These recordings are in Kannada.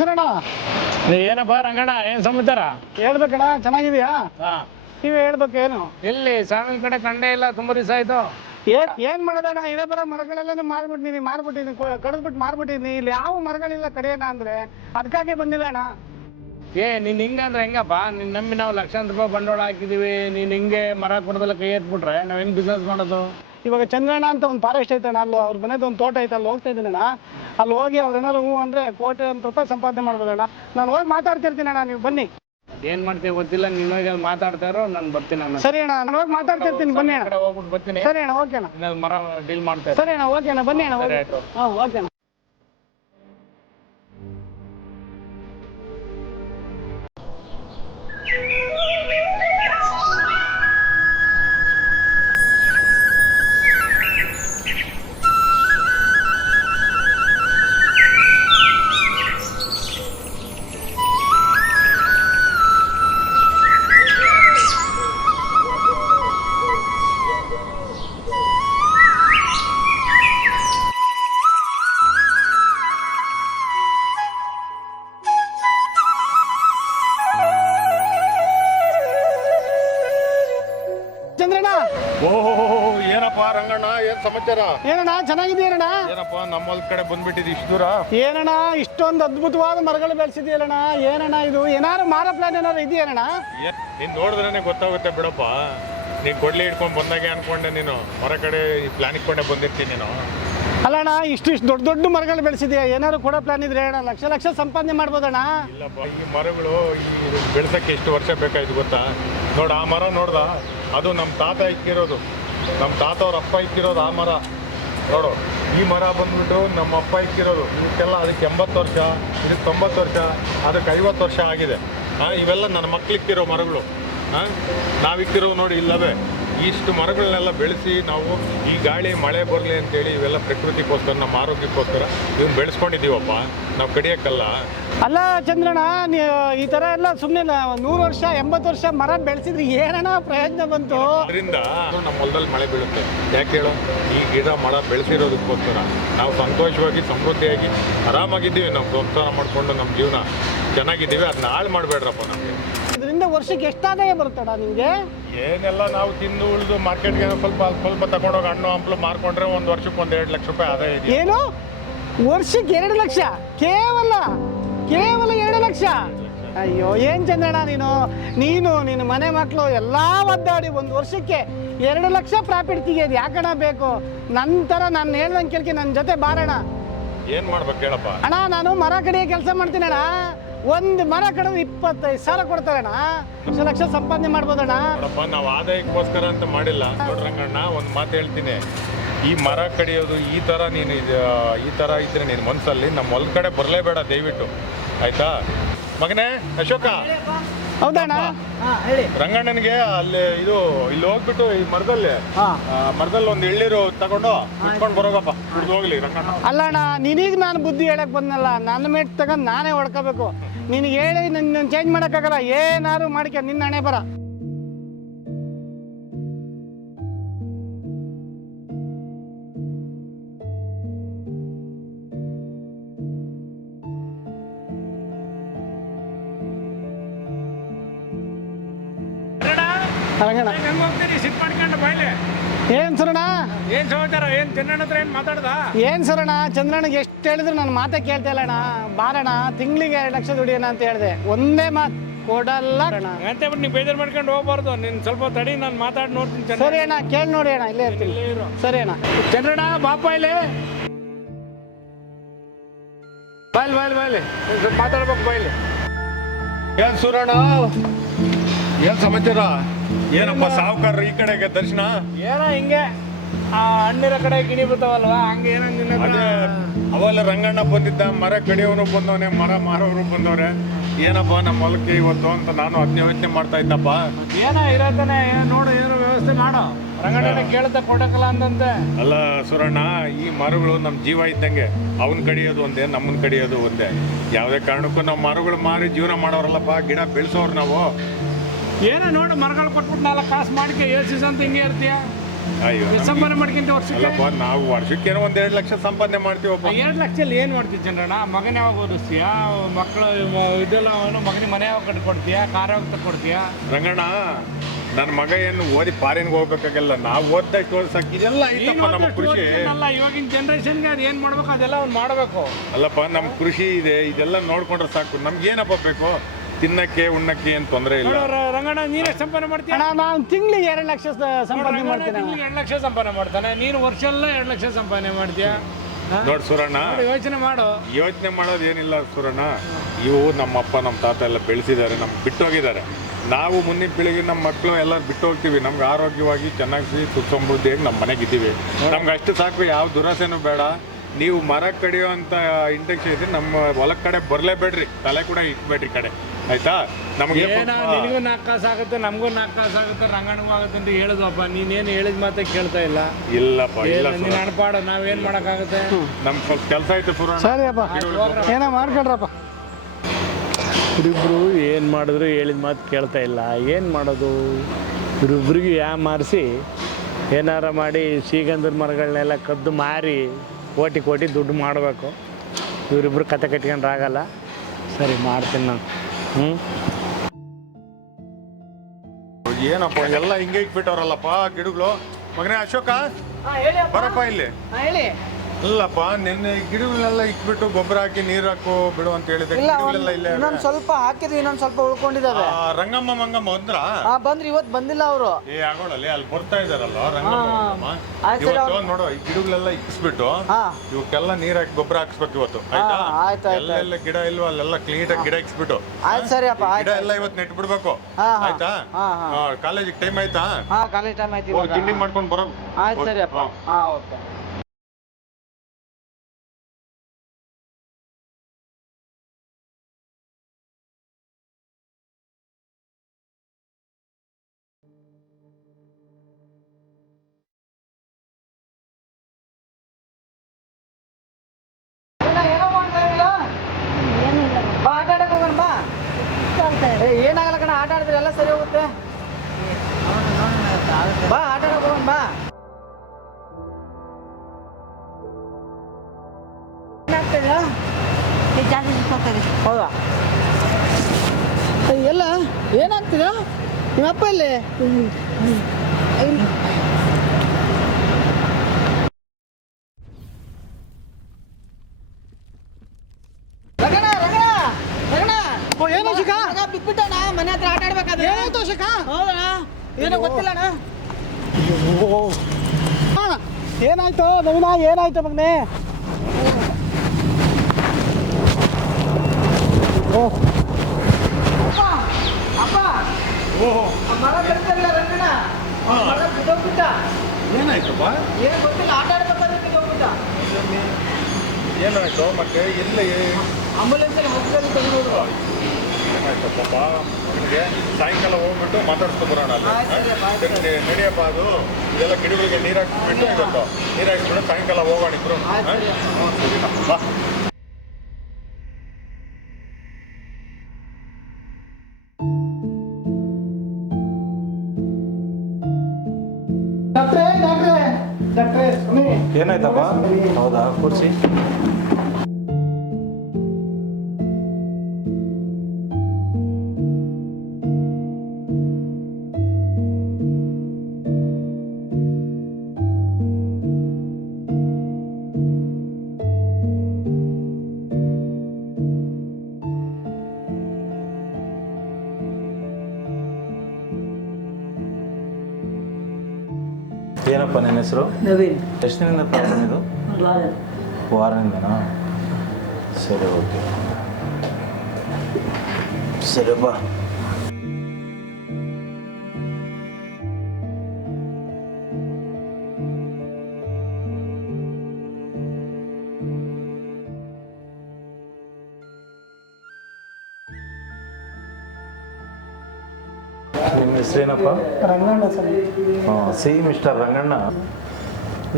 ಸರಣ ಏನಪ್ಪ ರಂಗಣ್ಣ ಏನ್ ಸಮಾಚಾರ? ಹೇಳ್ಬೇಕಣ್ಣ, ಚೆನ್ನಾಗಿದ್ಯಾ? ನೀವೇ ಹೇಳ್ಬೇಕು. ಏನು ಎಲ್ಲಿ ಸಾವಿನ ಕಡೆ ಕಂಡೇ ಇಲ್ಲ, ತುಂಬಾ ದಿವಸ ಆಯ್ತು. ಏನ್ ಮಾಡೋದಣ್ಣ, ಇದೇ ಬರೋ ಮರಗಳೆಲ್ಲ ಮಾರ್ಬಿಟ್ಟಿನಿ, ಕಡಿದ್ಬಿಟ್ಟು ಮಾರ್ಬಿಟ್ಟಿನಿ. ಇಲ್ಲಿ ಯಾವ ಮರಗಳಿಲ್ಲ ಕಡಿಯೋಣ ಅಂದ್ರೆ, ಅದಕ್ಕಾಗಿ ಬಂದಿಲ್ಲ ಅಣ್ಣ. ನೀನ್ ಹಿಂಗಂದ್ರೆ ಹೆಂಗಪ್ಪ? ನಿನ್ ನಂಬಿ ನಾವು ಲಕ್ಷಾಂತರ ರೂಪಾಯಿ ಬಂಡವಾಳ ಹಾಕಿದೀವಿ, ನೀನ್ ಹಿಂಗೆ ಮರ ಕೊಡದಲ್ಲ ಕೈ ಎತ್ಬಿಟ್ರೆ ನಾವ್ ಹೆಂಗ್ ಬಿಸ್ನೆಸ್ ಮಾಡೋದು? ಇವಾಗ ಚಂದ್ರಣ್ಣ ಅಂತ ಒಂದು ಫಾರೆಸ್ಟ್ ಐತಣ್ಣ, ಅಲ್ಲಿ ಅವ್ರ ಮನೇದು ಒಂದು ತೋಟ ಐತೆ, ಅಲ್ಲಿ ಹೋಗ್ತಾ ಇದ್ದೀನಣ್ಣ. ಅಲ್ಲಿ ಹೋಗಿ ಅವ್ರೇನಾದ್ರು ಹೂ ಅಂದ್ರೆ ಕೋಟಿ ರೂಪಾಯಿ ಸಂಪಾದನೆ ಮಾಡ್ಬೋದಣ್ಣ. ನಾನು ಹೋಗಿ ಮಾತಾಡ್ತಿರ್ತೀನಿ ಅಣ್ಣ, ನೀವು ಬನ್ನಿ. ಏನ್ ಮಾಡ್ತೀವಿ ಗೊತ್ತಿಲ್ಲ, ನೀನ್ ಹೋಗಿ ಅಲ್ಲಿ ಮಾತಾಡ್ತಾ ಇರೋ, ನಾನು ಬರ್ತೀನಿ. ಸರಿ ಅಣ್ಣ, ನಾನು ಹೋಗಿ ಮಾತಾಡ್ತಿರ್ತೀನಿ, ಬನ್ನಿ ಅಣ್ಣ. ಹೋಗ್ಬಿಟ್ಟು ಬರ್ತೀನಿ. ಸರಿ ಅಣ್ಣ, ಓಕೆ ಅಣ್ಣ. ಮರ ಡೀಲ್ ಮಾಡ್ತಾ ಸರಿ ಅಣ್ಣ, ಓಕೆ ಅಣ್ಣ, ಬನ್ನಿ ಅಣ್ಣ. ಹಾಂ, ಓಕೆ ಅಣ್ಣ. ಚಂದ್ರಣ್ಣ, ಓಹೋ, ಏನಪ್ಪ ರಂಗಣ್ಣ, ಏನ್ ಸಮಾಚಾರ? ಏನಣ್ಣ, ಚೆನ್ನಾಗಿದೆಯಣ್ಣ? ಏನಪ್ಪ ನಮ್ಮ ಹೊಲದ ಕಡೆ ಬಂದ್ಬಿಟ್ಟಿದ್ ಇಷ್ಟು ದೂರ? ಏನಣ್ಣ, ಇಷ್ಟೊಂದು ಅದ್ಭುತವಾದ ಮರಗಳು ಬೆಳೆಸಿದೆಯಲ್ಲಣ್ಣ. ಏನಣ್ಣ ಇದು, ಏನಾದ್ರು ಮಾರೋ ಪ್ಲಾನ್ ಏನಾದ್ರು ಇದೆಯೇನಣ್ಣ? ನೀನ್ ನೋಡಿದ್ರೇನೆ ಗೊತ್ತಾಗುತ್ತೆ ಬಿಡಪ್ಪ. ನೀನ್ ಕೊಡ್ಲಿ ಹಿಡ್ಕೊಂಡ್ ಬಂದಾಗೆ ಅನ್ಕೊಂಡೆ, ನೀನು ಮರ ಕಡೆ ಈ ಪ್ಲಾನ್ ಇಟ್ಕೊಂಡೆ ಬಂದಿರ್ತೀನಿ ನೀನು. ಅಲ್ಲಣ್ಣ, ಇಷ್ಟು ದೊಡ್ಡ ದೊಡ್ಡ ಮರಗಳು ಬೆಳೆಸಿದ್ಯಾ, ಏನಾದ್ರು ಕೊಡೋ ಪ್ಲಾನ್ ಇದ್ರೆ ಅಣ್ಣ, ಲಕ್ಷ ಲಕ್ಷ ಸಂಪಾದನೆ ಮಾಡ್ಬೋದಣ್ಣ. ಇಲ್ಲಪ್ಪ, ಈ ಮರಗಳು ಈ ಬೆಳ್ಸಕ್ಕೆ ಎಷ್ಟು ವರ್ಷ ಬೇಕಾಯ್ತು ಗೊತ್ತಾ? ನೋಡ, ಆ ಮರ ನೋಡ್ದ, ಅದು ನಮ್ಮ ತಾತ ಇಕ್ಕಿರೋದು, ನಮ್ಮ ತಾತ ಅವ್ರ ಅಪ್ಪ ಇಕ್ಕಿರೋದು ಆ ಮರ. ನೋಡು, ಈ ಮರ ಬಂದ್ಬಿಟ್ಟು ನಮ್ಮ ಅಪ್ಪ ಇಕ್ಕಿರೋದು. ಇದಕ್ಕೆಲ್ಲ ಅದಕ್ಕೆ 80 ವರ್ಷ, ಇದಕ್ಕೆ 90 ವರ್ಷ, ಅದಕ್ಕೆ 50 ವರ್ಷ ಆಗಿದೆ. ಇವೆಲ್ಲ ನನ್ನ ಮಕ್ಳಿಕ್ಕಿರೋ ಮರಗಳು. ನಾವಿಕ್ಕಿರೋ ನೋಡಿ ಇಲ್ಲವೇ. ಇಷ್ಟು ಮರಗಳನ್ನೆಲ್ಲ ಬೆಳೆಸಿ ನಾವು ಈ ಗಾಳಿ ಮಳೆ ಬರಲಿ ಅಂತೇಳಿ ಇವೆಲ್ಲ ಪ್ರಕೃತಿಗೋಸ್ಕರ, ನಮ್ಮ ಆರೋಗ್ಯಕ್ಕೋಸ್ಕರ ಇವನ್ನ ಬೆಳೆಸ್ಕೊಂಡಿದ್ದೀವಪ್ಪ, ನಾವು ಕಡಿಯೋಕ್ಕಲ್ಲ. ಅಲ್ಲ ಚಂದ್ರಣ್ಣ, ಈ ಥರ ಎಲ್ಲ ಸುಮ್ಮನೆ 100 ವರ್ಷ 80 ವರ್ಷ ಮರ ಬೆಳೆಸಿದ್ರೆ ಏನಣ್ಣ ಪ್ರಯೋಜನ ಬಂತು? ಅದರಿಂದ ನಮ್ಮ ಹೊಲದಲ್ಲಿ ಮಳೆ ಬೀಳುತ್ತೆ. ಯಾಕೆ ಹೇಳೋ? ಈ ಗಿಡ ಮರ ಬೆಳೆಸಿರೋದಕ್ಕೋಸ್ಕರ ನಾವು ಸಂತೋಷವಾಗಿ ಸಮೃದ್ಧಿಯಾಗಿ ಆರಾಮಾಗಿದ್ದೀವಿ. ನಾವು ಸಂಸಾರ ಮಾಡಿಕೊಂಡು ನಮ್ಮ ಜೀವನ ಚೆನ್ನಾಗಿದ್ದೀವಿ. ಅದನ್ನ ಹಾಳು ಮಾಡಬೇಡ್ರಪ್ಪ. ನಮಗೆ ಇದರಿಂದ ವರ್ಷಕ್ಕೆ ಎಷ್ಟು ಆದಾಯ ಬರುತ್ತಣ್ಣ ನಿಮಗೆ? ಏನೆಲ್ಲ ನಾವು ತಿಂದು ಉಳಿದು ಮಾರ್ಕೆಟ್ಗೆ ಸ್ವಲ್ಪ ತಗೊಂಡೋಗಿ ಹಣ್ಣು ಹಂಪಲು ಮಾರ್ಕೊಂಡ್ರೆ ಒಂದು ವರ್ಷಕ್ಕೆ 1-2 ಲಕ್ಷ ರೂಪಾಯಿ ಆದಾಯ ಇದೆ. ಏನು, ವರ್ಷಕ್ಕೆ 2 ಲಕ್ಷ? ಕೇವಲ 2 ಲಕ್ಷ? ಅಯ್ಯೋ, ಏನ್ ಚಂದ್ರಣ್ಣ ನೀನು ಮನೆ ಮಕ್ಕಳು ಎಲ್ಲ ಒದ್ದಾಡಿ ಒಂದು ವರ್ಷಕ್ಕೆ 2 ಲಕ್ಷ ಪ್ರಾಫಿಟ್ ತೆಗಿಯೋದು ಯಾಕಣ್ಣ ಬೇಕು? ನಂತರ ನಾನು ಹೇಳ್ದಂಗೆ ಕೇಳ್ಕೆ ನನ್ನ ಜೊತೆ ಬಾರಣ್ಣ. ಏನ್ ಮಾಡ್ಬೇಕು ಹೇಳಪ್ಪ? ಅಣ್ಣ, ನಾನು ಮರ ಕಡಿಯೋ ಕೆಲಸ ಮಾಡ್ತೀನಿ ಅಣ್ಣ. ಒಂದು ಮರ ಕಡಿದ್ರೆ 25,000 ಕೊಡ್ತಾರಣ್ಣ. ಲಕ್ಷ ಸಂಪಾದನೆ ಮಾಡ್ಬೋದಣ್ಣ. ನೋಡಪ್ಪ, ನಾವು ಆದಾಯಕ್ಕೋಸ್ಕರ ಅಂತ ಮಾಡಿಲ್ಲ. ನೋಡ್ರಂಗಣ್ಣ, ಒಂದು ಮಾತು ಹೇಳ್ತೀನಿ. ಈ ಮರ ಕಡಿಯೋದು ಈ ಥರ ಇದ್ರೆ ನಿನ್ನ ಮನಸ್ಸಲ್ಲಿ ನಮ್ಮ ಹೊಲ ಕಡೆ ಬರಲೇಬೇಡ ದಯವಿಟ್ಟು, ಆಯ್ತಾ? ಮಗನೇ ಅಶೋಕ, ಹೌದಣ್ಣ? ರಂಗಣ್ಣನಿಗೆ ಇಲ್ಲಿ ಹೋಗ್ಬಿಟ್ಟು ಈ ಮರದಲ್ಲಿ ಒಂದು ಎಳ್ನೀರು ತಗೊಂಡು ಇಟ್ಕೊಂಡು ಬರೋಗಪ್ಪ, ಕುಡ್ದು ಹೋಗ್ಲಿ ರಂಗಣ್ಣ. ಅಲ್ಲಣ್ಣ, ನಿನಗೆ ನಾನು ಬುದ್ಧಿ ಹೇಳಕ್ ಬಂದಲ್ಲ, ನನ್ನ ಮೇಟ್ ತಗೊಂಡು ನಾನೇ ಹೊಡ್ಕೋಬೇಕು. ನಿನಗೆ ಹೇಳಿ ನನ್ನ ಚೇಂಜ್ ಮಾಡೋಕ್ಕಾಗಲ್ಲ. ಏನಾದ್ರು ಮಾಡ್ಕ, ನಿನ್ನ ಹಣೆ ಬರ. ಸಿಟ್ ಮಾಡ್ಕೊಂಡು ಬಾಯ್ಲೆ. ಏನ್ ಸರಣ, ಏನ್ ಸಮಾಚಾರ? ಏನ್ ಚಂದ್ರಣ್ಣ ಹತ್ರ ಏನ್ ಮಾತಾಡ್ದ? ಏನ್ ಸರಣ, ಚಂದ್ರಣ್ಣಗೆ ಎಷ್ಟು ಹೇಳಿದ್ರು ನನ್ನ ಮಾತೇ ಕೇಳ್ತಾ ಇಲ್ಲಣ್ಣ. ಬಾರಣ, ತಿಂಗಳಿಗೆ 2 ಲಕ್ಷ ದುಡಿಯೋಣ ಅಂತ ಹೇಳಿದೆ, ಒಂದೇ ಮಾತು ಕೊಡಲ್ಲ ಅಣ್ಣ. ಅಂತ ಬಿಟ್ಟು ನೀವು ಬೇಜಾರು ಮಾಡ್ಕೊಂಡು ಹೋಗ್ಬಾರ್ದು. ನೀನ್ ಸ್ವಲ್ಪ ತಡಿ, ನಾನು ಮಾತಾಡಿ ನೋಡ್ತೀನಿ. ಸರಿ ಅಣ್ಣ, ಕೇಳಿ ನೋಡಿ ಅಣ್ಣ, ಇಲ್ಲೇ ಇರ್ತೀನಿ. ಸರಿ ಅಣ್ಣ. ಚಂದ್ರಣ್ಣ ಬಾಪ ಇಲ್ಲಿ ಬಾಯ್ಲಿ ಮಾತಾಡ್ಬೇಕು ಬಾಯ್ಲಿ. ಏನ್ ಸೂರಣ್ಣ, ಏನ್ ಸಮಾಚಾರ? ಏನಪ್ಪ ಸಾವುಕಾರ ಈ ಕಡೆಗೆ ದರ್ಶನ? ಏನೋ ಹಿಂಗೆ ಹಣ್ಣಿರೋ ಕಡೆ ಗಿಣಿ ಬರ್ತಾವಲ್ವಾ, ಹಂಗೆ ಏನೋ ಅವೆಲ್ಲ ರಂಗಣ್ಣ ಬಂದಿದ್ದ, ಮರ ಕಡಿಯೋರು ಬಂದವನೆ, ಮರ ಮಾರೋರು ಬಂದವ್ರೆ. ಏನಪ್ಪ ನಮ್ಮ ಹೊಲಕ್ಕೆ ಇವತ್ತು ಅಂತ ನಾನು ಯೋಚನೆ ಮಾಡ್ತಾ ಇದ್ದಪ್ಪ. ಏನೋ ಇರತ್ತಾನೆ, ನೋಡು ಏನೋ ವ್ಯವಸ್ಥೆ ಮಾಡೋ. ರಂಗಣ್ಣ ಕೇಳುತ್ತೆ ಕೊಡಕಲ್ಲ ಅಂತಂತೆ. ಅಲ್ಲ ಸೂರಣ್ಣ, ಈ ಮರಗಳು ನಮ್ಮ ಜೀವ ಇದ್ದಂಗೆ. ಅವನ್ ಕಡಿಯೋದು ಒಂದೇ, ನಮ್ಮನ್ ಕಡಿಯೋದು ಒಂದೇ. ಯಾವುದೇ ಕಾರಣಕ್ಕೂ ನಾವು ಮರಗಳು ಮಾರಿ ಜೀವನ ಮಾಡೋರಲ್ಲಪ್ಪ, ಗಿಡ ಬೆಳೆಸೋರು ನಾವು. ಏನೋ ನೋಡು, ಮರಗಳು ಕೊಟ್ಬಿಟ್ಟು 4 ಕಾಸು ಮಾಡಿಕೆ ಏಸಿಸ್ ಅಂತ ಹಿಂಗೆ ಇರ್ತೀಯ. ಅಯ್ಯೋ ಸಂಪಾದನೆ ಮಾಡ್ಕೊಂತ ವರ್ಷಕ್ಕೆ ಅಲ್ಲಪ್ಪ ನಾವು ವರ್ಷಕ್ಕೇನೋ 1-2 ಲಕ್ಷ ಸಂಪಾದನೆ ಮಾಡ್ತೀವಪ್ಪ. 2 ಲಕ್ಷದಲ್ಲಿ ಏನು ಮಾಡ್ತೀವಿ ಚಂದ್ರಣ್ಣ? ಮಗನ ಯಾವಾಗ ಓದಿಸ್ತೀಯಾ? ಮಕ್ಕಳು ಇದೆಲ್ಲ ಮಗನಿಗೆ ಮನೆ ಯಾವಾಗ ಕಟ್ಕೊಡ್ತೀಯಾ? ಕಾರ್ ಯಾವಾಗ ತಗೊಡ್ತೀಯಾ? ರಂಗಣ್ಣ ನನ್ನ ಮಗ ಏನು ಓದಿ ಫಾರಿನ್ಗೆ ಹೋಗ್ಬೇಕಾಗಲ್ಲ, ನಾವು ಓದ್ದಷ್ಟು ಓದಿಸಾಕ ಇದೆಲ್ಲ ಐತಪ್ಪ ನಮ್ಮ ಕೃಷಿ. ಅಲ್ಲ ಇವಾಗಿನ ಜನ್ರೇಷನ್ಗೆ ಅದು ಏನು ಮಾಡ್ಬೇಕು ಅದೆಲ್ಲ ಅವ್ನು ಮಾಡಬೇಕು. ಅಲ್ಲಪ್ಪ ನಮ್ಮ ಕೃಷಿ ಇದೆ, ಇದೆಲ್ಲ ನೋಡ್ಕೊಂಡ್ರೆ ಸಾಕು. ನಮ್ಗೆ ಏನಪ್ಪ ಬೇಕು? ತಿನ್ನಕ್ಕೆ ಉಣ್ಣಕ್ಕೆ ಏನು ತೊಂದರೆ ಇಲ್ಲ. ರಂಗಣ್ಣ ನೀನೇ ಸಂಪಾದನೆ ಮಾಡ್ತೀಯ? ಅಣ್ಣ ನಾನು ತಿಂಗಳಿಗೆ 2 ಲಕ್ಷ ಸಂಪಾದನೆ ಮಾಡ್ತೇನೆ. 2 ಲಕ್ಷ ಸಂಪಾದನೆ ಮಾಡ್ತಾನೆ, ನೀನು ವರ್ಷ ಎಲ್ಲ 2 ಲಕ್ಷ ಸಂಪಾದನೆ ಮಾಡ್ತೀಯ. ನೋಡ್ ಸೂರಣ್ಣ, ಯೋಚನೆ ಮಾಡು. ಯೋಚನೆ ಮಾಡೋದು ಏನಿಲ್ಲ ಸೂರಣ್ಣ. ಇವು ನಮ್ಮಪ್ಪ ನಮ್ಮ ತಾತ ಎಲ್ಲ ಬೆಳೆಸಿದ್ದಾರೆ, ನಮ್ಗೆ ಬಿಟ್ಟೋಗಿದ್ದಾರೆ. ನಾವು ಮುಂದಿನ ಪೀಳಿಗೆ ನಮ್ಮ ಮಕ್ಕಳು ಎಲ್ಲ ಬಿಟ್ಟು ಹೋಗ್ತೀವಿ. ನಮ್ಗೆ ಆರೋಗ್ಯವಾಗಿ ಚೆನ್ನಾಗಿ ಸುಖ ಸಮೃದ್ಧಿಯಾಗಿ ನಮ್ಮ ಮನೆಗಿದ್ದೀವಿ. ನಮ್ಗೆ ಅಷ್ಟು ಸಾಕು, ಯಾವ ದುರಾಸೆನೂ ಬೇಡ. ನೀವು ಮರ ಕಡಿಯೋಂಥ ಇಂಟೆನ್ಷನ್ ಇದ್ರೆ ನಮ್ಮ ಹೊಲದ ಕಡೆ ಬರಲೇಬೇಡ್ರಿ, ತಲೆ ಕೂಡ ಇಟ್ಬೇಡ್ರಿ ಕಡೆ, ಆಯ್ತಾ? ನಮಗೆ ನಿನಗೂ 4 ಕಾಸು ಆಗುತ್ತೆ, ನಮಗೂ 4 ಕಾಸು ಆಗುತ್ತೆ, ರಂಗಣ್ಣಗೂ ಆಗುತ್ತೆ ಅಂತ ಹೇಳಿದ್ವಪ್ಪ. ನೀನೇನು ಹೇಳಿದ ಮಾತೆ ಕೇಳ್ತಾ ಇಲ್ಲ. ಇಲ್ಲಪ್ಪ ಇಲ್ಲ, ನೀನು ಅನ್ಪಾಡು, ನಾವೇನು ಮಾಡೋಕ್ಕಾಗುತ್ತೆ? ನಮ್ಗೆ ಸ್ವಲ್ಪ ಕೆಲಸ ಆಯ್ತು ಪುರಾಣ. ಸರಿಯಪ್ಪ, ಏನೋ ಮಾಡ್ಕೊಳ್ರಪ್ಪ. ಇಬ್ಬರು ಏನು ಮಾಡಿದ್ರು ಹೇಳಿದ ಮಾತು ಕೇಳ್ತಾ ಇಲ್ಲ. ಏನು ಮಾಡೋದು? ಇವ್ರಿಬ್ರಿಗೆ ಮಾರಿಸಿ ಏನಾರ ಮಾಡಿ ಶ್ರೀಗಂಧದ ಮರಗಳನ್ನೆಲ್ಲ ಕದ್ದು ಮಾರಿ ಕೋಟಿ ದುಡ್ಡು ಮಾಡಬೇಕು. ಇವರಿಬ್ರು ಕತೆ ಕಟ್ಕೊಂಡ್ರೆ ಆಗಲ್ಲ. ಸರಿ ಮಾಡ್ತೀನಿ ನಾನು. ಏನಪ್ಪ ಎಲ್ಲ ಹಿಂಗೆ ಇಟ್ಬಿಟ್ಟವ್ರಲ್ಲಪ್ಪ ಗಿಡಗಳು. ಮಗನೇ ಅಶೋಕ, ಬರಪ್ಪ ಇಲ್ಲಿ. ಹೇಳಿ. ಇಲ್ಲಪ್ಪ, ನಿನ್ನೆ ಗಿಡಗಳನ್ನೆಲ್ಲ ಇಟ್ಬಿಟ್ಟು ಗೊಬ್ಬರ ಹಾಕಿ ನೀರು ಹಾಕು ಬಿಡು ಅಂತ ಹೇಳಿದೆ. ಗಿಡಗಳೆಲ್ಲ ಇಲ್ಲೇ ಇನ್ನೊಂದು ಸ್ವಲ್ಪ ಹಾಕಿದ್ವಿ, ಇನ್ನೊಂದು ಸ್ವಲ್ಪ ಉಳ್ಕೊಂಡಿದ್ದಾವೆ. ರಂಗಮ್ಮ ಮಂಗಮ್ಮ ಬಂದ್ರ? ಬಂದ್ರಿ, ಇವತ್ತು ಬಂದಿಲ್ಲ ಅವರು. ಆಗೋಳಲ್ಲಿ ಅಲ್ಲಿ ಬರ್ತಾ ಇದಾರಲ್ಲ ರಂಗಮ್ಮ. ಇವತ್ತು ನೋಡು, ಈ ಗಿಡಗಳೆಲ್ಲ ಇಕ್ಕಿಸ್ಬಿಟ್ಟು ಇವಕ್ಕೆಲ್ಲ ನೀರ್ ಹಾಕಿ ಗೊಬ್ಬರ ಹಾಕ್ಸ್ಬೇಕು ಇವತ್ತು, ಆಯ್ತಾ? ಎಲ್ಲ ಗಿಡ ಇಲ್ವಾ ಅಲ್ಲೆಲ್ಲ ಕ್ಲೀನ್ ಆಗಿ ಗಿಡ ಇಕ್ಸ್ಬಿಟ್ಟು ಗಿಡ ಎಲ್ಲ ಇವತ್ತು ನೆಟ್ ಬಿಡ್ಬೇಕು, ಆಯ್ತಾ? ಕಾಲೇಜಿಗೆ ಟೈಮ್ ಆಯ್ತಾ? ಕಾಲೇಜ್ ಟೈಮ್ ಆಯ್ತು, ತಿಂಡಿ ಮಾಡ್ಕೊಂಡು ಬರೋ. ಆಯ್ತು ಸರಿಯಪ್ಪ. ಓಕೆ. ಏನಾಗಲ್ಲ ಕಣ, ಆಟ ಆಡಿದ್ರೆ ಎಲ್ಲ ಸರಿ ಹೋಗುತ್ತೆ. ಬಾ ಆಟ ಆಡಕ್ ಹೋಗೋಣ ಬಾ. ಹೌದಾ? ಎಲ್ಲ ಏನಾಗ್ತಿದ? ನಿಮ್ಮಪ್ಪ ಇಲ್ಲಿ ಏನೋ ಶಿಖ ಬಿಟ್ಬಿಟ್ಟಣ ಮನೆ ಹತ್ರ ಆಟ ಆಡ್ಬೇಕಾದ್ರೆ. ಏನಾಯ್ತು ಶಿಖ? ಹೌದಣ್ಣ, ಏನೋ ಗೊತ್ತಿಲ್ಲ ಅಣ್ಣ. ಏನಾಯ್ತು ನವೀನ? ಏನಾಯ್ತು ಮಗನೇ? ಅಪ್ಪ ಮರ ಕಟ್ತಾರಲ್ಲ ರಂಗಣ್ಣ, ಮರ ಬಿದ್ದೋಗ್ಬಿಟ್ಟ. ಏನಾಯ್ತಪ್ಪ? ಏನು ಗೊತ್ತಿಲ್ಲ, ಆಟ ಆಡ್ಬೇಕಾದ್ರೆ ಬಿದ್ದೋಗ್ಬಿಟ್ಟ. ಏನಾಯ್ತು ಮತ್ತೆ? ಎಲ್ಲಿ ಆಂಬುಲೆನ್ಸಲ್ಲಿ ಹೋಗ್ತಾರೆ ತೆಗೆದು. ಏನಾಯ್ತಪ್ಪ? ನಿಮಗೆ ಸಾಯಂಕಾಲ ಹೋಗ್ಬಿಟ್ಟು ಮಾತಾಡ್ಸ್ಕೊ ಬರೋಣ ಅಲ್ಲಿ. ನಡಿಯಪ್ಪ, ಅದು ಇದೆಲ್ಲ ಗಿಡಗಳಿಗೆ ನೀರು ಹಾಕ್ಬಿಟ್ಟು ಇವತ್ತು ನೀರು ಹಾಕ್ಬಿಟ್ಟು ಸಾಯಂಕಾಲ ಹೋಗೋಣ ಇಬ್ರು. ಬಾ. ಏನಾಯ್ತಪ್ಪ? ಹೌದಾ, ಕೂರ್ಸಿ. ಏನಪ್ಪ ನಿನ್ನ ಹೆಸರು? ನವೀನ್. ಎಷ್ಟು ದಿನದಿಂದ ಪ್ರಾಬ್ಲಮ್ ಇದು? ವಾರದಿಂದನಾ? ಸರಿ, ಓಕೆ, ಸರಿಯಪ್ಪ. ನಿಮ್ಮ ಹೆಸರೇನಪ್ಪ? Ranganna sir. See mister Ranganna,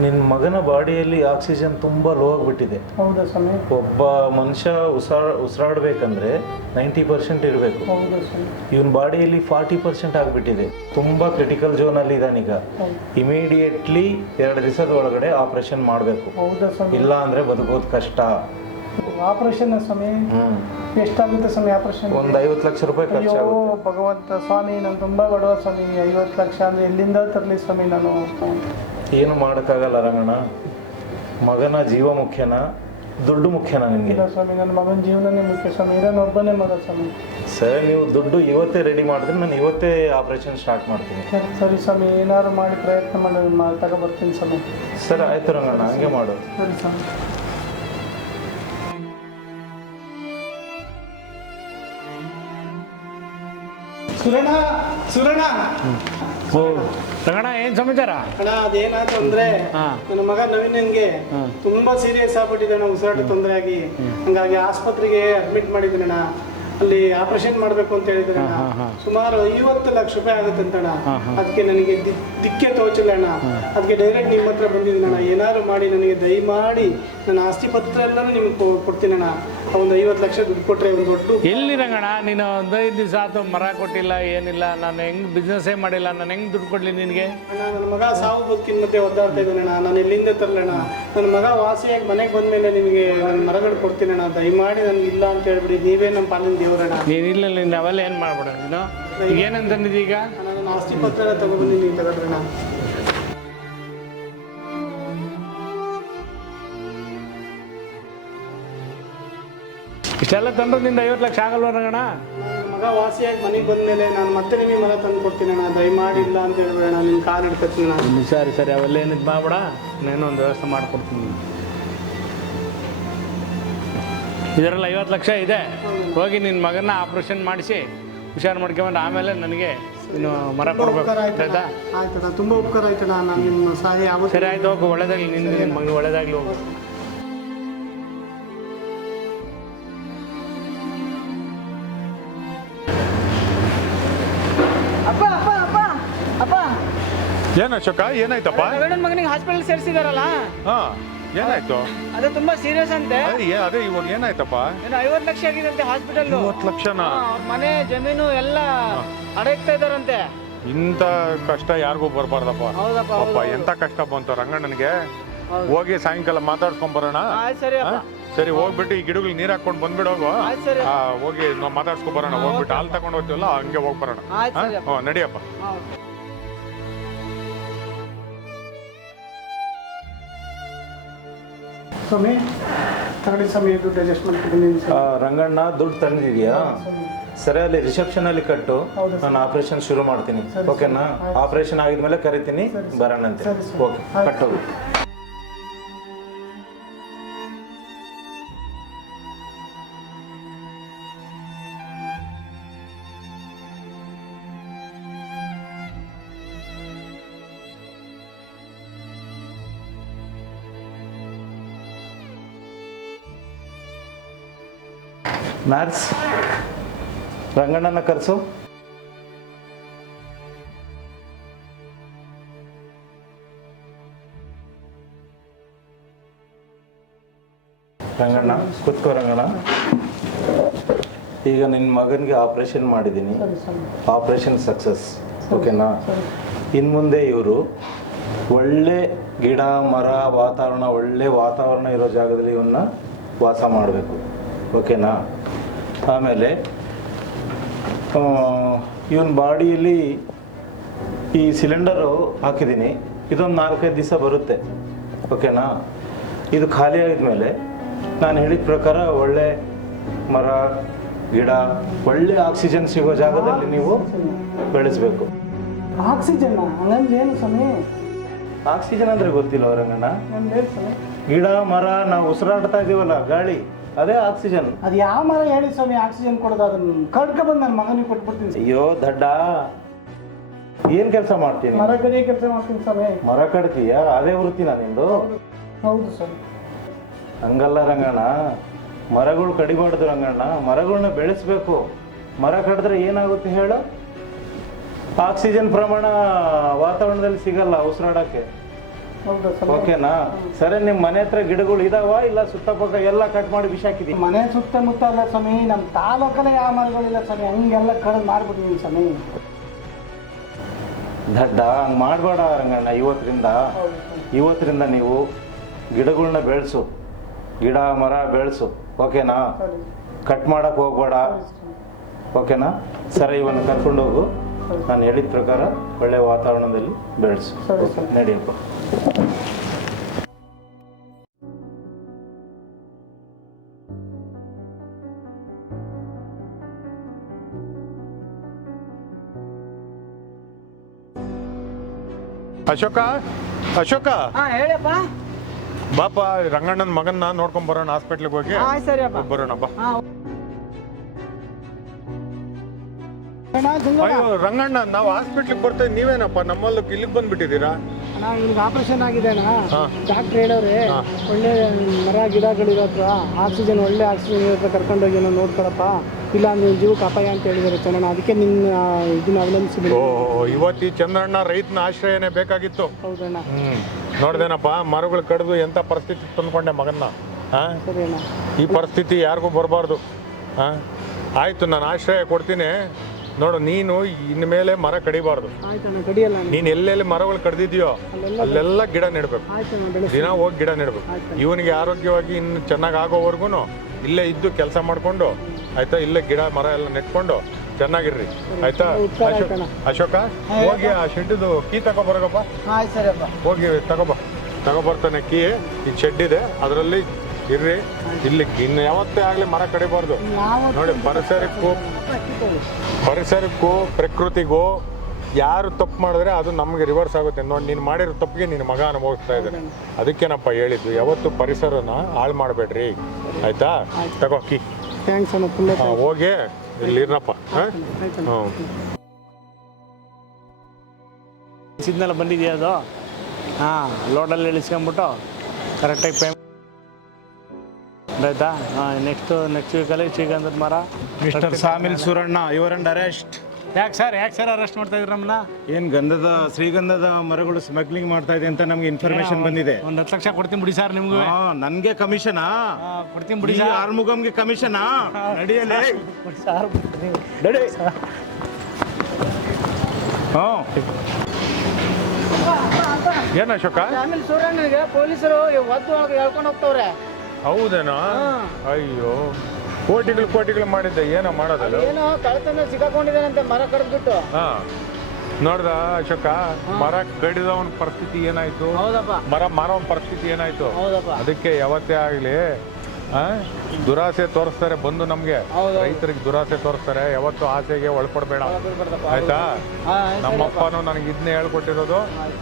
ನಿನ್ನ ಮಗನ ಬಾಡಿಯಲ್ಲಿ ಆಕ್ಸಿಜನ್ ತುಂಬ ಲೋ ಆಗಿಬಿಟ್ಟಿದೆ. ಹೌದಾ ಸ್ವಾಮಿ? ಒಬ್ಬ ಮನುಷ್ಯ ಉಸಿರಾಡಬೇಕಂದ್ರೆ 90% ಇರಬೇಕು. ಹೌದಾ ಸ್ವಾಮಿ? ಇವನ್ ಬಾಡಿಯಲ್ಲಿ 40% ಆಗಿಬಿಟ್ಟಿದೆ. ತುಂಬ ಕ್ರಿಟಿಕಲ್ ಝೋನಲ್ಲಿ ಇದ್ದಾನೀಗ. ಇಮಿಡಿಯೇಟ್ಲಿ 2 ದಿವಸದ ಒಳಗಡೆ ಆಪರೇಷನ್ ಮಾಡಬೇಕು. ಹೌದಾ ಸ್ವಾಮಿ? ಇಲ್ಲ ಅಂದರೆ ಬದುಕೋದು ಕಷ್ಟ. ಆಪರೇಷನ್ ಸ್ವಾಮಿ? ಎಷ್ಟಾಗುತ್ತೆ ಸ್ವಾಮಿ ಆಪರೇಷನ್? ಒಂದು 50 ಲಕ್ಷ ರೂಪಾಯಿ ಖರ್ಚಾಗುತ್ತೆ. ಭಗವಂತ ಸ್ವಾಮಿ, ನಾನು ತುಂಬ ಬಡವ ಸ್ವಾಮಿ. 50 ಲಕ್ಷ ಅಂದರೆ ಎಲ್ಲಿಂದ ತರಲಿ ಸ್ವಾಮಿ ನಾನು? ಏನು ಮಾಡೋಕ್ಕಾಗಲ್ಲ ರಂಗಣ್ಣ. ಮಗನ ಜೀವ ಮುಖ್ಯನಾ, ದುಡ್ಡು ಮುಖ್ಯನಾ ನಿನಗೆ? ಇಲ್ಲ ಸ್ವಾಮಿ, ನನ್ನ ಮಗನ ಜೀವನನೇ ಮುಖ್ಯ ಸ್ವಾಮಿ. ಇರೋನು ಒಬ್ಬನೇ ಮಗ ಸ್ವಾಮಿ. ಸರ್, ನೀವು ದುಡ್ಡು ಇವತ್ತೇ ರೆಡಿ ಮಾಡಿದ್ರೆ ನಾನು ಇವತ್ತೇ ಆಪರೇಷನ್ ಸ್ಟಾರ್ಟ್ ಮಾಡ್ತೀನಿ. ಸರಿ ಸ್ವಾಮಿ, ಏನಾದ್ರು ಮಾಡಿ ಪ್ರಯತ್ನ ಮಾಡಿ ತಗೊಬರ್ತೀನಿ ಸ್ವಾಮಿ. ಸರ್ ಆಯ್ತು ರಂಗಣ್ಣ, ಹಂಗೆ ಮಾಡು. ಸರಿ ಸ್ವಾಮಿ. ಸುರಣ ಓ ರಂಗಣ್ಣ, ಏನು ಸಮಾಚಾರ? ಅಣ್ಣ, ಅದೇನಾಯ್ತು ಅಂದ್ರೆ ನನ್ನ ಮಗ ನವೀನನ್ಗೆ ತುಂಬಾ ಸೀರಿಯಸ್ ಆಗ್ಬಿಟ್ಟಿದ್ದಾನೆ, ಉಸಿರಾಟ ತೊಂದರೆ ಆಗಿ. ಹಂಗಾಗಿ ಆಸ್ಪತ್ರೆಗೆ ಅಡ್ಮಿಟ್ ಮಾಡಿದ್ದೀನಣ್ಣ. ಅಲ್ಲಿ ಆಪರೇಷನ್ ಮಾಡಬೇಕು ಅಂತ ಹೇಳಿದ್ರೆ ಸುಮಾರು 50 ಲಕ್ಷ ರೂಪಾಯಿ ಆಗುತ್ತೆ ಅಂತಣ್ಣ. ಅದಕ್ಕೆ ನನಗೆ ದಿಕ್ಕೆ ತೋಚಿಲ್ಲ ಅಣ್ಣ. ಅದಕ್ಕೆ ಡೈರೆಕ್ಟ್ ನಿಮ್ಮ ಹತ್ರ ಬಂದಿದ್ದೀನಣ್ಣ. ಏನಾದ್ರು ಮಾಡಿ ನನಗೆ ದಯಮಾಡಿ ನನ್ನ ಆಸ್ತಿ ಪತ್ರ ಎಲ್ಲನೂ ನಿಮ್ಗೆ ಕೊಡ್ತೀನಣ್ಣ. ಒಂದು 50 ಲಕ್ಷ ದುಡ್ಡು ಕೊಟ್ಟರೆ ಒಂದು ದೊಡ್ಡ. ಎಲ್ಲಿ ರಂಗಣ್ಣ, ನೀನು 15 ದಿವಸ ಆಯ್ತು ಮರ ಕೊಟ್ಟಿಲ್ಲ, ಏನಿಲ್ಲ. ನಾನು ಹೆಂಗೆ ಬಿಸ್ನೆಸ್ಸೇ ಮಾಡಿಲ್ಲ, ನಾನು ಹೆಂಗೆ ದುಡ್ಡು ಕೊಡಲಿ ನಿನಗೆ? ಅಣ್ಣ, ನನ್ನ ಮಗ ಸಾವು ಬದುಕಿನ ಮಧ್ಯೆ ಒದ್ದಾಡ್ತಾ ಇದ್ದಾನಣ್ಣ. ನಾನು ಎಲ್ಲಿಂದ ತರಲಣ್ಣ? ನನ್ನ ಮಗ ವಾಸಿಯಾಗಿ ಮನೆಗೆ ಬಂದಮೇಲೆ ನಿಮಗೆ ನನ್ನ ಮರಗಳು ಕೊಡ್ತೀನಣ್ಣ. ದಯಮಾಡಿ ನನಗೆ ಇಲ್ಲ ಅಂತ ಹೇಳ್ಬಿಡಿ. ನೀವೇ ನಮ್ಮ ಪಾಲಿನ ದೇವರಣ್ಣ. ನೀನಿಲ್ಲ, ನೀನು ಅವೆಲ್ಲ ಏನು ಮಾಡ್ಬೇಡ. ನೀನು ಈಗ ಏನಂತಂದಿದ್ದೀ? ಈಗ ನನ್ನ ಆಸ್ತಿ ಪತ್ರ ಎಲ್ಲ ತಗೊಬಂದಿದ್ದೀನಿ, ತಗೊಳ್ರಣ್ಣ. ಇಷ್ಟೆಲ್ಲ ತಂದು ನಿಂದ 50 ಲಕ್ಷ ಆಗಲ್ವ ರಂಗಣ್ಣ? ನನ್ನ ಮಗ ವಾಸಿಯಾಗಿ ಮನೆಗೆ ಬಂದಮೇಲೆ ನಾನು ಮತ್ತೆ ನಿಮಗೆ ಮರ ತಂದು ಕೊಡ್ತೀನಣ್ಣ. ದಯಮಾಡಿ ಇಲ್ಲ ಅಂತ ಹೇಳ್ಬೇಡ. ನಿನ್ನ ಕಾಲು ಹಿಡ್ಕೊತೀನಿ ನಾನು. ಸರಿ ಸರಿ, ಅವೆಲ್ಲ ಏನಿದು ಮಾಡ್ಬೇಡ. ನಾನು ಒಂದು ವ್ಯವಸ್ಥೆ ಮಾಡಿಕೊಡ್ತೀನಿ. ಇದರಲ್ಲಿ 50 ಲಕ್ಷ ಇದೆ. ಹೋಗಿ ನಿನ್ನ ಮಗನ ಆಪ್ರೇಷನ್ ಮಾಡಿಸಿ ಹುಷಾರು ಮಾಡ್ಕೊಂಬಂದು ಆಮೇಲೆ ನನಗೆ ನೀನು ಮರ ಕೊಡ್ಬೇಕು. ಆಯ್ತಾ? ಆಯ್ತಣ್ಣ, ತುಂಬ ಉಪಕಾರ ಆಯ್ತಣ್ಣ. ನಾನು ನಿಮ್ಮ ಸಹಾಯ ಆಗುತ್ತೆ. ಸರಿ ಆಯ್ತು, ಹೋಗು. ಒಳ್ಳೇದಾಗಲಿ, ನಿನ್ನ ಮಗನ ಒಳ್ಳೇದಾಗಲಿ. ಹೋಗು. ಅಪ್ಪ ಅಪ್ಪ ಅಪ್ಪ ಅಪ್ಪ, ಏನು ಅಶೋಕ, ಏನಾಯ್ತಪ್ಪ? ನವೀನನ್ ಮಗನಿಗೆ ಹಾಸ್ಪಿಟಲ್ ಸೇರಿಸಿದಾರಲ್ಲ? ಹಾ, ಏನಾಯ್ತು? ಅದು ತುಂಬಾ ಸೀರಿಯಸ್ ಅಂತೆ. ಅದೇ ಇವಾಗ ಏನಾಯ್ತಪ್ಪ? ಏನು 50 ಲಕ್ಷ ಆಗಿದಂತೆ ಹಾಸ್ಪಿಟಲ್. 50 ಲಕ್ಷನಾ? ಅವ್ರ ಮನೆ ಜಮೀನು ಎಲ್ಲ ಅಡಗ್ತಾ ಇದಾರಂತೆ. ಇಂಥ ಕಷ್ಟ ಯಾರಿಗೂ ಬರಬಾರ್ದಪ್ಪ. ಹೌದಪ್ಪ, ಅಪ್ಪ, ಎಂತ ಕಷ್ಟ ಬಂತು ರಂಗಣ್ಣನಿಗೆ. ಹೋಗಿ ಸಾಯಂಕಾಲ ಮಾತಾಡ್ಸ್ಕೊಂಡ್ ಬರೋಣ. ಆಯ್ತು ಸರಿ ಅಪ್ಪ. ಸರಿ, ಹೋಗ್ಬಿಟ್ಟು ಈ ಗಿಡಗಳಿಗೆ ನೀರು ಹಾಕೊಂಡು ಬಂದ್ಬಿಡೋಗು. ಆಯ್ತು ಸರಿ. ಹೋಗಿ ನಾವು ಮಾತಾಡ್ಸ್ಕೊಂಡ್ ಬರೋಣ. ಹೋಗ್ಬಿಟ್ಟು ಹಾಲು ತಗೊಂಡು ಹೋಗ್ತೀವಲ್ಲ, ಹಂಗೆ ಹೋಗಿ ಬರೋಣ. ಆಯ್ತು ಸರಿ ಅಪ್ಪ. ನಡಿಯಪ್ಪ. ಸ್ವಾಮಿ ತಗೊಳ್ಳಿ ಸ್ವಾಮಿ, ದುಡ್ಡು ಅಡ್ಜಸ್ಟ್ಮೆಂಟ್ ಬಂದಿದ್ದೀನಿ. ರಂಗಣ್ಣ, ದುಡ್ಡು ತಂದಿದೀಯಾ? ಸರಿ, ಅಲ್ಲಿ ರಿಸೆಪ್ಷನ್ ಅಲ್ಲಿ ಕಟ್ಟು. ಹೌದು ನಾನು ಆಪರೇಷನ್ ಶುರು ಮಾಡ್ತೀನಿ. ಓಕೆನಾ? ಆಪರೇಷನ್ ಆಗಿದ್ಮೇಲೆ ಕರಿತೀನಿ, ಬರೋಣಂತೆ. ಓಕೆ, ಕಟ್ಟೋದು. ನರ್ಸ್, ರಂಗಣ್ಣನ ಕರೆಸು. ರಂಗಣ್ಣ, ಕೂತ್ಕೋ ರಂಗಣ್ಣ. ಈಗ ನಿನ್ನ ಮಗನಿಗೆ ಆಪರೇಷನ್ ಮಾಡಿದ್ದೀನಿ. Operation success. ಓಕೆನಾ? ಇನ್ನು ಮುಂದೆ ಇವರು ಒಳ್ಳೆ ಗಿಡ ಮರ ವಾತಾವರಣ, ಒಳ್ಳೆ ವಾತಾವರಣ ಇರೋ ಜಾಗದಲ್ಲಿ ಇವನ್ನ ವಾಸ ಮಾಡಬೇಕು. ಓಕೆನಾ? ಆಮೇಲೆ ಇವನ ಬಾಡಿಯಲ್ಲಿ ಈ ಸಿಲಿಂಡರು ಹಾಕಿದ್ದೀನಿ. ಇದೊಂದು 4-5 ದಿವಸ ಬರುತ್ತೆ. ಓಕೆನಾ? ಇದು ಖಾಲಿ ಆಗಿದ್ಮೇಲೆ ನಾನು ಹೇಳಿದ ಪ್ರಕಾರ ಒಳ್ಳೆ ಮರ ಗಿಡ, ಒಳ್ಳೆ ಆಕ್ಸಿಜನ್ ಸಿಗೋ ಜಾಗದಲ್ಲಿ ನೀವು ಬೆಳೆಸಬೇಕು. ಆಕ್ಸಿಜನ್ ಹಂಗಂದ್ರೆ ಏನು ಸ್ವಾಮಿ? ಆಕ್ಸಿಜನ್ ಅಂದರೆ ಗೊತ್ತಿಲ್ಲ ರಂಗಣ್ಣ? ಗಿಡ ಮರ ನಾವು ಉಸಿರಾಡ್ತಾ ಇದೀವಲ್ಲ, ಗಾಳಿ, ಅದೇ ಆಕ್ಸಿಜನ್. ಅದು ಯಾವ ಮರ ಹೇಳಿ ಸ್ವಾಮಿ ಆಕ್ಸಿಜನ್ ಕೊಡೋದು? ಅದನ್ನ ಕಡ್ಕ ಬಂದು ನನ್ನ ಮಗನಿಗೆ ಕೊಟ್ಬಿಡ್ತೀನಿ. ಅಯ್ಯೋ ದಡ್ಡ, ಏನ್ ಕೆಲಸ ಮಾಡ್ತೀನಿ? ಮರ ಕಡಿಯೋ ಕೆಲಸ ಮಾಡ್ತೀನಿ ಸ್ವಾಮಿ. ಮರ ಕಡ್ತೀಯ? ಅದೇ ವೃತ್ತಿನ ನಿಂದು? ಹೌದು ಸ್ವಾಮಿ. ಹಂಗಲ್ಲ ರಂಗಣ್ಣ, ಮರಗಳು ಕಡಿಬಾರ್ದು ರಂಗಣ್ಣ. ಮರಗಳನ್ನ ಬೆಳೆಸ್ಬೇಕು. ಮರ ಕಡಿದ್ರೆ ಏನಾಗುತ್ತೆ ಹೇಳು? ಆಕ್ಸಿಜನ್ ಪ್ರಮಾಣ ವಾತಾವರಣದಲ್ಲಿ ಸಿಗಲ್ಲ ಉಸಿರಾಡಕ್ಕೆ. ಹೌದಾ ಸರ್? ಓಕೆನಾ? ಸರಿ, ನಿಮ್ಮ ಮನೆ ಹತ್ರ ಗಿಡಗಳು ಇದಾವ ಇಲ್ಲ ಸುತ್ತಪಕ್ಕ ಎಲ್ಲ ಕಟ್ ಮಾಡಿ ಬಿಸಾಕಿದೀವಿ? ಮನೆ ಸುತ್ತಮುತ್ತ ಅಲ್ಲ ಸ್ವಾಮಿ, ನಮ್ಮ ತಾಲೂಕಲ್ಲೇ ಯಾವ ಮರಗಳಿಲ್ಲ ಸ್ವಾಮಿ, ಹಂಗೆಲ್ಲ ಕಳೆದು ಮಾರ್ಬಿಟ್ಟಿದ್ದೀನಿ ಸ್ವಾಮಿ. ದಡ್ಡ ಹಂಗೆ ಮಾಡಬೇಡ ರಂಗಣ್ಣ. ಇವತ್ತರಿಂದ ನೀವು ಗಿಡಗಳನ್ನ ಬೆಳೆಸು, ಗಿಡ ಮರ ಬೆಳೆಸು, ಓಕೆನಾ? ಕಟ್ ಮಾಡಕ್ಕೆ ಹೋಗ್ಬೇಡ, ಓಕೆನಾ? ಸರಿ, ಇವನ್ನ ಕರ್ಕೊಂಡೋಗು, ನಾನು ಹೇಳಿದ ಪ್ರಕಾರ ಒಳ್ಳೆ ವಾತಾವರಣದಲ್ಲಿ ಬೆಳೆಸು. ನಡಿಯಪ್ಪ. ಅಶೋಕ ಹಾಂ ಹೇಳಪ್ಪ. ಬಾಪ, ರಂಗಣ್ಣನ ಮಗನ್ನ ನೋಡ್ಕೊಂಡ್ ಬರೋಣ ಹಾಸ್ಪಿಟ್ಲಿಗೆ ಹೋಗಿ. ಸರಿಯಪ್ಪ ಬರೋಣ ಬಾ. ಅಣ್ಣ ಅಯ್ಯೋ ರಂಗಣ್ಣ, ನಾವು ಹಾಸ್ಪಿಟ್ಲಿಗೆ ಬರ್ತೇವೆ, ನೀವೇನಪ್ಪ ನಮ್ಮಲ್ಲಕ್ಕೆ ಇಲ್ಲಿಗೆ ಬಂದ್ಬಿಟ್ಟಿದ್ದೀರಾ? ಇವ್ನಿಗೆ ಆಪರೇಷನ್ ಆಗಿದೆ ಅಣ್ಣ. ಹಾ. ಡಾಕ್ಟ್ರ್ ಹೇಳವ್ರೆ ಒಳ್ಳೆ ಮರ ಗಿಡಗಳಿರೋ ಹತ್ರ ಆಕ್ಸಿಜನ್, ಒಳ್ಳೆ ಆಕ್ಸಿಜನ್ ಇರೋ ಹತ್ರ ಕರ್ಕೊಂಡೋಗಿ ಏನೋ ನೋಡ್ಕೊಳಪ್ಪ, ಇಲ್ಲ ಅಂದ್ರೆ ಜೀವಕ್ಕೆ ಅಪಾಯ ಅಂತ ಹೇಳಿದ್ದಾರೆ ಚಂದ್ರಣ್ಣ. ಅದಕ್ಕೆ ನಿನ್ನ ಇದನ್ನ ಅವಲಂಬಿಸಿದ್ದೀನಿ. ಓ, ಇವತ್ತಿ ಚಂದ್ರಣ್ಣ ರೈತನ ಆಶ್ರಯನೇ ಬೇಕಾಗಿತ್ತು. ಹೌದಣ್ಣ. ನೋಡ್ದೇನಪ್ಪ, ಮರಗಳು ಕಡಿದು ಎಂಥ ಪರಿಸ್ಥಿತಿ ತಂದ್ಕೊಂಡೆ ಮಗನ್ನ. ಸರಿ ಅಣ್ಣ. ಈ ಪರಿಸ್ಥಿತಿ ಯಾರಿಗೂ ಬರಬಾರ್ದು. ಆಯ್ತು, ನಾನು ಆಶ್ರಯ ಕೊಡ್ತೀನಿ. ನೋಡು, ನೀನು ಇನ್ಮೇಲೆ ಮರ ಕಡಿಬಾರ್ದು. ಆಯ್ತಣ್ಣ, ಕಡಿಯಲ್ಲ. ನೀನು ಎಲ್ಲೆಲ್ಲಿ ಮರಗಳು ಕಡ್ದಿದ್ಯೋ ಅಲ್ಲೆಲ್ಲ ಗಿಡ ನೆಡ್ಬೇಕು. ದಿನ ಹೋಗಿ ಗಿಡ ನೆಡ್ಬೇಕು. ಇವನಿಗೆ ಆರೋಗ್ಯವಾಗಿ ಇನ್ನು ಚೆನ್ನಾಗಿ ಆಗೋವರೆಗೂ ಇಲ್ಲೇ ಇದ್ದು ಕೆಲಸ ಮಾಡಿಕೊಂಡು, ಆಯ್ತಾ, ಇಲ್ಲೇ ಗಿಡ ಮರ ಎಲ್ಲ ನೆಟ್ಕೊಂಡು ಚೆನ್ನಾಗಿರ್ರಿ, ಆಯ್ತಾ? ಅಶೋಕ, ಹೋಗಿ ಆ ಶೆಡ್ದು ಕೀ ತಗೊಬರಗಪ್ಪ. ಹೋಗಿ ತಗೊಬರ್ತಾನೆ ಕೀ. ಈ ಶೆಡ್ ಇದೆ, ಅದರಲ್ಲಿ ಇರ್ರಿ. ಇಲ್ಲಿ ಇನ್ನು ಯಾವತ್ತೇ ಆಗಲಿ ಮರ ಕಡಿಬಾರ್ದು. ನೋಡಿ, ಪರಿಸರಕ್ಕೂ ಪ್ರಕೃತಿಗೂ ಯಾರು ತಪ್ಪು ಮಾಡಿದ್ರೆ ಅದು ನಮಗೆ ರಿವರ್ಸ್ ಆಗುತ್ತೆ. ನೋಡಿ, ನೀನು ಮಾಡಿರೋ ತಪ್ಪಿಗೆ ನಿನ್ನ ಮಗ ಅನುಭವಿಸ್ತಾ ಇದ್ದಾನೆ. ಅದಕ್ಕೇನಪ್ಪ ಹೇಳಿದ್ದು, ಯಾವತ್ತು ಪರಿಸರನ ಹಾಳು ಮಾಡಬೇಡ್ರಿ, ಆಯ್ತಾ? ತಗೋ ಕೀ. ಹೋಗಿ ಇಲ್ಲಿ ಇರ್ನಪ್ಪ. ಸಿಗ್ನಲ್ ಬಂದಿದೆಯಾ ಅದು? ಹಾಂ, ಲೋಡಲ್ಲಿ ಇಳಿಸ್ಕೊಂಬಿಟ್ಟು ಕರೆಕ್ಟಾಗಿ ಪೇಮೆಂಟ್ ಆಯ್ತಾ? ನೆಕ್ಸ್ಟ್ ವೀಕಲ್ಲಿ ಶ್ರೀಗಂಧದ ಮರ. Mister sawmill Suranna, your under arrest. ಯಾಕೆ ಸರ್ ಅರೆಸ್ಟ್ ಮಾಡ್ತಾ ಇದ್ರಿ ನಮ್ಮನ್ನ? ಏನು ಶ್ರೀಗಂಧದ ಮರಗಳು ಸ್ಮಗ್ಲಿಂಗ್ ಮಾಡ್ತಾ ಇದೆ ಅಂತ ನಮ್ಗೆ ಇನ್ಫಾರ್ಮೇಶನ್ ಬಂದಿದೆ. 1 ಲಕ್ಷ ಕೊಡ್ತೀನಿ ಬಿಡಿ ಸರ್ ನಿಮ್ಗೆ. ನನಗೆ ಕಮಿಷನಾ? ಕೊಡ್ತೀನಿ ಬಿಡಿ. ಆರ್ಮುಗಮ್ಗೆ ಕಮಿಷನಾ? ನಡಿಯಲೇ ನಡಿ. ಏನು ಅಶೋಕ? ಸೂರ್ಯನಿಗೆ ಪೊಲೀಸರು ಒದ್ದು ಹೇಳ್ಕೊಂಡು ಹೋಗ್ತವ್ರೆ. ಹೌದೇನಾ? ಅಯ್ಯೋ, ಕೋಟಿಗಳು ಮಾಡಿದ್ದೆ, ಏನೋ ಮಾಡೋದಲ್ಲ. ಏನೋ ಕಳ್ತನ ಸಿಕ್ಕಾಕೊಂಡಿದ್ದಾನಂತೆ ಮರ ಕಡ್ದ್ಬಿಟ್ಟು. ನೋಡ್ದ ಅಶೋಕ, ಮರ ಕಡಿದವನ ಪರಿಸ್ಥಿತಿ ಏನಾಯ್ತು? ಮರ ಮಾರೋನ್ ಪರಿಸ್ಥಿತಿ ಏನಾಯ್ತು? ಅದಕ್ಕೆ ಯಾವತ್ತೇ ಆಗ್ಲಿ ದುರಾಸೆ ತೋರಿಸ್ತಾರೆ ಬಂದು ನಮ್ಗೆ. ರೈತರಿಗೆ ದುರಾಸೆ ತೋರಿಸ್ತಾರೆ. ಯಾವತ್ತು ಆಸೆಗೆ ಒಳಪಡಬೇಡ, ಆಯ್ತಾ? ನಮ್ಮಪ್ಪನೂ ನನಗೆ ಇದನ್ನೇ ಹೇಳ್ಕೊಟ್ಟಿರೋದು,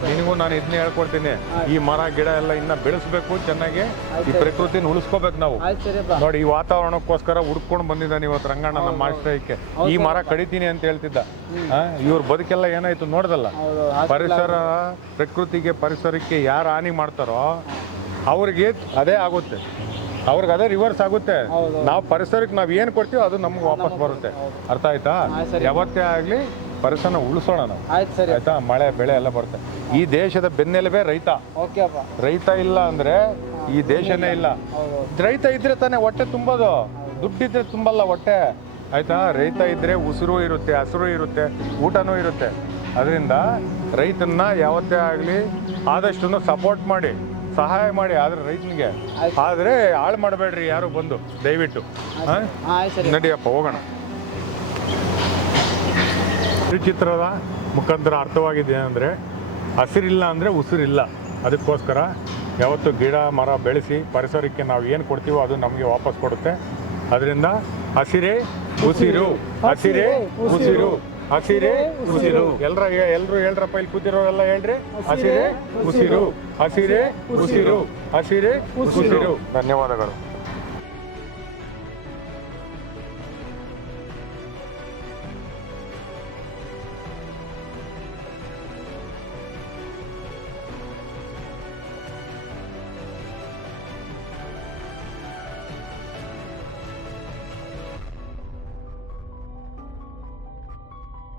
ನಿನಗೂ ನಾನು ಇದನ್ನೇ ಹೇಳ್ಕೊಡ್ತೀನಿ. ಈ ಮರ ಗಿಡ ಎಲ್ಲ ಇನ್ನ ಬೆಳೆಸ್ಬೇಕು, ಚೆನ್ನಾಗಿ ಈ ಪ್ರಕೃತಿನ ಉಳಿಸ್ಕೋಬೇಕು ನಾವು. ನೋಡಿ, ಈ ವಾತಾವರಣಕ್ಕೋಸ್ಕರ ಹುಡ್ಕೊಂಡು ಬಂದಿದ್ದಾನೆ ಇವತ್ತು ರಂಗಣ್ಣ ನಮ್ಮ ಆಶ್ರಯಕ್ಕೆ. ಈ ಮರ ಕಡಿತೀನಿ ಅಂತ ಹೇಳ್ತಿದ್ದ. ಇವ್ರ ಬದುಕೆಲ್ಲ ಏನಾಯ್ತು ನೋಡ್ದಲ್ಲ. ಪರಿಸರ, ಪ್ರಕೃತಿಗೆ, ಪರಿಸರಕ್ಕೆ ಯಾರು ಹಾನಿ ಮಾಡ್ತಾರೋ ಅವ್ರಿಗೆ ಅದೇ ಆಗುತ್ತೆ, ಅವ್ರಿಗೆ ಅದೇ ರಿವರ್ಸ್ ಆಗುತ್ತೆ. ನಾವು ಪರಿಸರಕ್ಕೆ ನಾವು ಏನು ಕೊಡ್ತೀವೋ ಅದು ನಮ್ಗೆ ವಾಪಸ್ ಬರುತ್ತೆ. ಅರ್ಥ ಆಯ್ತಾ? ಯಾವತ್ತೇ ಆಗಲಿ ಪರಿಸರನ ಉಳಿಸೋಣ ನಾವು, ಆಯ್ತಾ? ಮಳೆ ಬೆಳೆ ಎಲ್ಲ ಬರುತ್ತೆ. ಈ ದೇಶದ ಬೆನ್ನೆಲುಬೇ ರೈತ. ರೈತ ಇಲ್ಲ ಅಂದ್ರೆ ಈ ದೇಶನೇ ಇಲ್ಲ. ರೈತ ಇದ್ರೆ ತಾನೇ ಹೊಟ್ಟೆ ತುಂಬೋದು, ದುಡ್ಡಿದ್ರೆ ತುಂಬಲ್ಲ ಹೊಟ್ಟೆ, ಆಯ್ತಾ? ರೈತ ಇದ್ರೆ ಉಸಿರು ಇರುತ್ತೆ, ಹಸಿರು ಇರುತ್ತೆ, ಊಟನೂ ಇರುತ್ತೆ. ಅದರಿಂದ ರೈತನ್ನ ಯಾವತ್ತೇ ಆಗಲಿ ಆದಷ್ಟು ಸಪೋರ್ಟ್ ಮಾಡಿ, ಸಹಾಯ ಮಾಡಿ. ಆದ್ರೆ ರೈತನಿಗೆ ಆದ್ರೆ ಹಾಳು ಮಾಡಬೇಡ್ರಿ ಯಾರು ಬಂದು, ದಯವಿಟ್ಟು. ನಡಿಯಪ್ಪ, ಹೋಗೋಣ. ಈ ಚಿತ್ರದ ಮುಖಾಂತರ ಅರ್ಥವಾಗಿದೆ ಅಂದರೆ, ಹಸಿರಿಲ್ಲ ಅಂದರೆ ಉಸಿರಿಲ್ಲ. ಅದಕ್ಕೋಸ್ಕರ ಯಾವತ್ತು ಗಿಡ ಮರ ಬೆಳೆಸಿ ಪರಿಸರಕ್ಕೆ ನಾವು ಏನು ಕೊಡ್ತೀವೋ ಅದು ನಮಗೆ ವಾಪಸ್ ಕೊಡುತ್ತೆ. ಅದರಿಂದ ಹಸಿರೇ ಉಸಿರು, ಹಸಿರೇ ಉಸಿರು, ಹಸಿರೇ ಉಸಿರು. ಎಲ್ರು ಹೇಳ್ರಪ್ಪ, ಇಲ್ಲಿ ಕೂತಿರೋರೆಲ್ಲ ಹೇಳ್ರಿ, ಹಸಿರೇ ಉಸಿರು, ಹಸಿರೇ ಉಸಿರು, ಹಸಿರೇ ಉಸಿರು. ಧನ್ಯವಾದಗಳು.